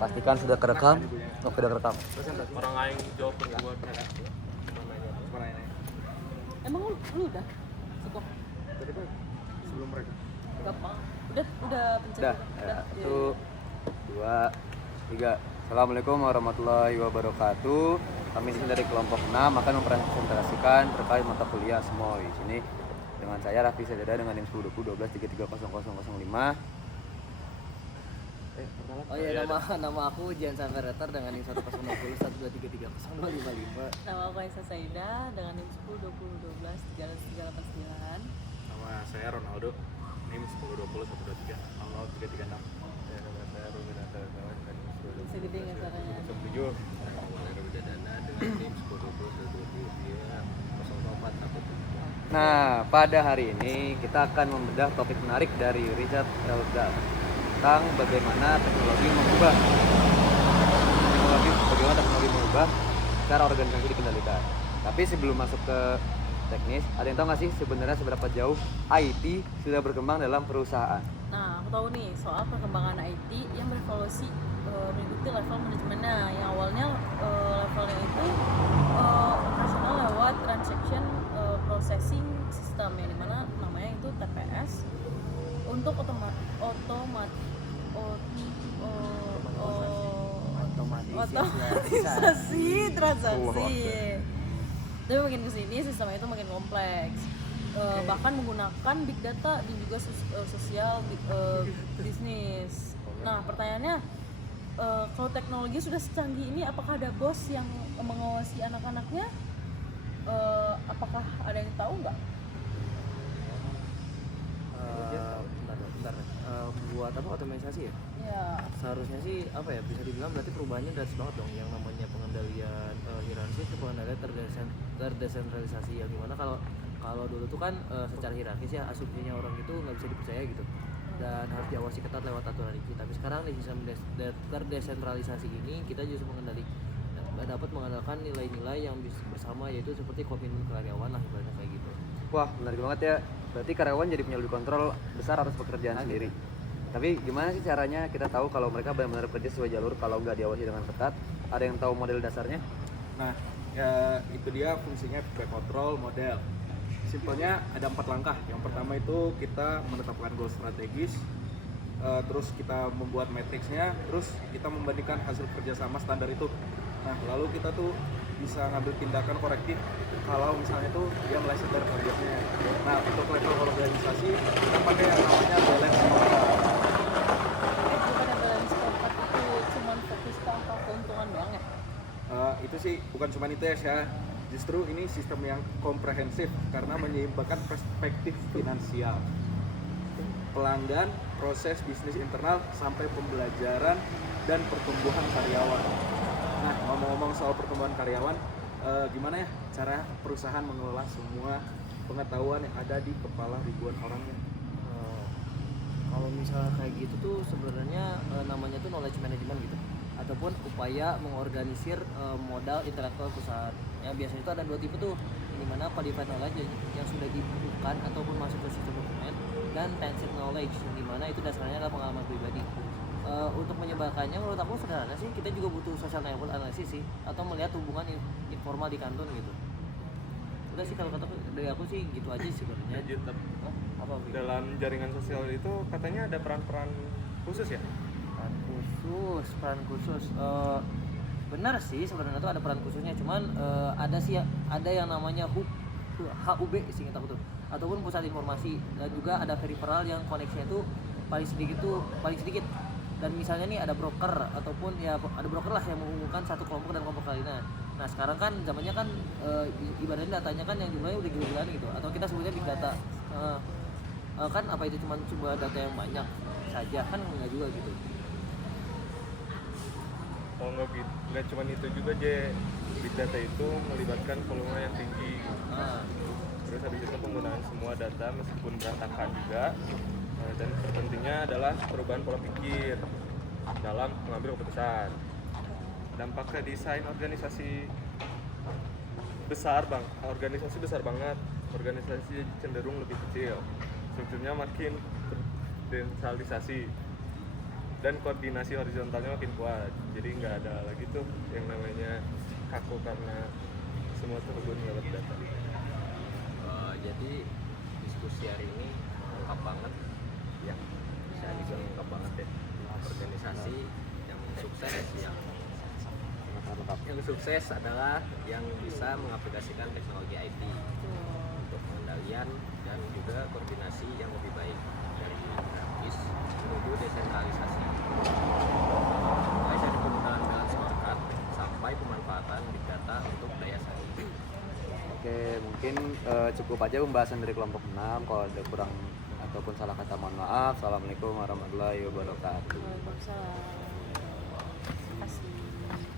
Pastikan sudah kerekam. Oh, sudah kerekam. Orang lain jawab buat Emang lu udah cukup sebelum mereka. gampang udah pencet Udah. Satu, dua, tiga. Assalamualaikum warahmatullahi wabarakatuh. Kami di sini dari kelompok 6 akan mempresentasikan terkait mata kuliah semua di sini dengan saya Raffi Sadada dengan NIM 102012330005. Oh iya, nama aku Jian Savereter dengan NIM 102012333025. Nama aku Aisyah Saida dengan NIM 1020123389. Nama saya Ronaldo, NIM 10201233 0336. Nama saya Ruben Asal kawan dan Bisa gede nggak suaranya? 7 Widadana dengan NIM 1020120417. Nah, pada hari ini kita akan membedah topik menarik dari Richard Elgar tentang bagaimana teknologi mengubah cara organisasi dikendalikan. Tapi sebelum masuk ke teknis, ada yang tahu nggak sih sebenarnya seberapa jauh IT sudah berkembang dalam perusahaan? Nah, aku tahu nih soal perkembangan IT yang berevolusi mengikuti level manajemennya. Yang awalnya levelnya itu operasional lewat transaction processing system, yang dimana namanya itu TPS, untuk otomatisasi transaksi. Tapi makin kesini sistemnya itu makin kompleks. Bahkan menggunakan big data dan juga sosial bisnis. Nah, pertanyaannya, kalau teknologi sudah secanggih ini, apakah ada bos yang mengawasi anak-anaknya? Apakah ada yang tahu nggak? Bentar. Buat apa otomatisasi ya? Ya. Seharusnya sih apa ya, bisa dibilang berarti perubahannya drastis banget dong. Yang namanya pengendalian hierarkis ke pengendalian terdesentralisasi, yang dimana kalau dulu tuh kan secara hierarkis ya asumsinya orang itu nggak bisa dipercaya gitu dan harus diawasi ketat lewat aturan itu. Tapi sekarang di sistem terdesentralisasi ini kita justru dapat mengandalkan nilai-nilai yang bersama, yaitu seperti komitmen karyawan lah, ibaratnya kayak gitu. Wah, menarik banget ya. Berarti karyawan jadi punya lebih kontrol besar atas pekerjaan sendiri. Tapi gimana sih caranya kita tahu kalau mereka benar-benar bekerja sesuai jalur kalau nggak diawasi dengan ketat? Ada yang tahu model dasarnya? Nah, ya itu dia fungsinya feedback control model. Simpelnya ada 4 langkah. Yang pertama itu kita menetapkan goal strategis, terus kita membuat matriksnya, terus kita membandingkan hasil kerjasama standar itu. Nah, lalu kita tuh bisa ngambil tindakan korektif kalau misalnya tuh dia meleset dari targetnya. Nah, untuk level organisasi kita pakai yang namanya balance scorecard. Bukan balance scorecard itu cuma fokus ke angka keuntungan doang ya? Itu sih bukan cuma itu ya. Justru ini sistem yang komprehensif karena menyeimbangkan perspektif finansial, pelanggan, proses bisnis internal, sampai pembelajaran dan pertumbuhan karyawan. Nah, ngomong-ngomong soal pertumbuhan karyawan, gimana ya cara perusahaan mengelola semua pengetahuan yang ada di kepala ribuan orangnya? Kalau misalnya kayak gitu tuh sebenarnya namanya tuh knowledge management gitu, ataupun upaya mengorganisir modal intelektual perusahaan. Yang biasanya itu ada 2 tipe tuh, di mana qualified knowledge yang sudah dibutuhkan ataupun masuk ke sistem dokumen, dan tacit knowledge yang dimana itu dasarnya adalah pengalaman pribadi. Untuk menyebarkannya menurut aku sederhana sih, kita juga butuh social network analysis sih, atau melihat hubungan informal di kantor gitu. Udah sih, kalau kata dari aku sih gitu aja sih sebenarnya. Apa Dalam jaringan sosial itu katanya ada peran-peran khusus ya? peran khusus benar sih, sebenarnya tuh ada peran khususnya, cuman ada yang namanya HUB sih kita tuh, ataupun pusat informasi, dan juga ada peripheral yang koneksinya tuh paling sedikit. Dan misalnya nih ada broker, ataupun ya ada broker lah yang menghubungkan satu kelompok dan kelompok lainnya. Nah, sekarang kan zamannya kan ibaratnya datanya kan yang jumlahnya udah gila-gilaan gitu, atau kita sebutnya big data. Kan apa itu cuma data yang banyak saja, kan enggak juga gitu. Kalau nggak cuma itu juga, big data itu melibatkan volume yang tinggi. Terus habis itu penggunaan semua data meskipun berantakan juga. Dan terpentingnya adalah perubahan pola pikir dalam mengambil keputusan. Dampak ke desain organisasi besar banget. Organisasi cenderung lebih kecil, strukturnya makin terdesentralisasi. dan koordinasi horizontalnya makin kuat. Jadi nggak ada lagi tuh yang namanya kaku karena semua terhubung lewat data. Jadi diskusi hari ini lengkap banget ya, bisa dibilang lengkap banget ya. Organisasi yang sukses yang sukses adalah yang bisa mengaplikasikan teknologi IT untuk pengendalian dan juga koordinasi yang lebih baik dari hierarkis menuju desentralisasi, mulai dari penggunaan dengan smart card sampai pemanfaatan big data untuk daya saing. Oke, mungkin cukup aja pembahasan dari kelompok 6. Kalau ada kurang ataupun salah kata mohon maaf. Assalamualaikum warahmatullahi wabarakatuh. Waalaikumsalam. Terima kasih.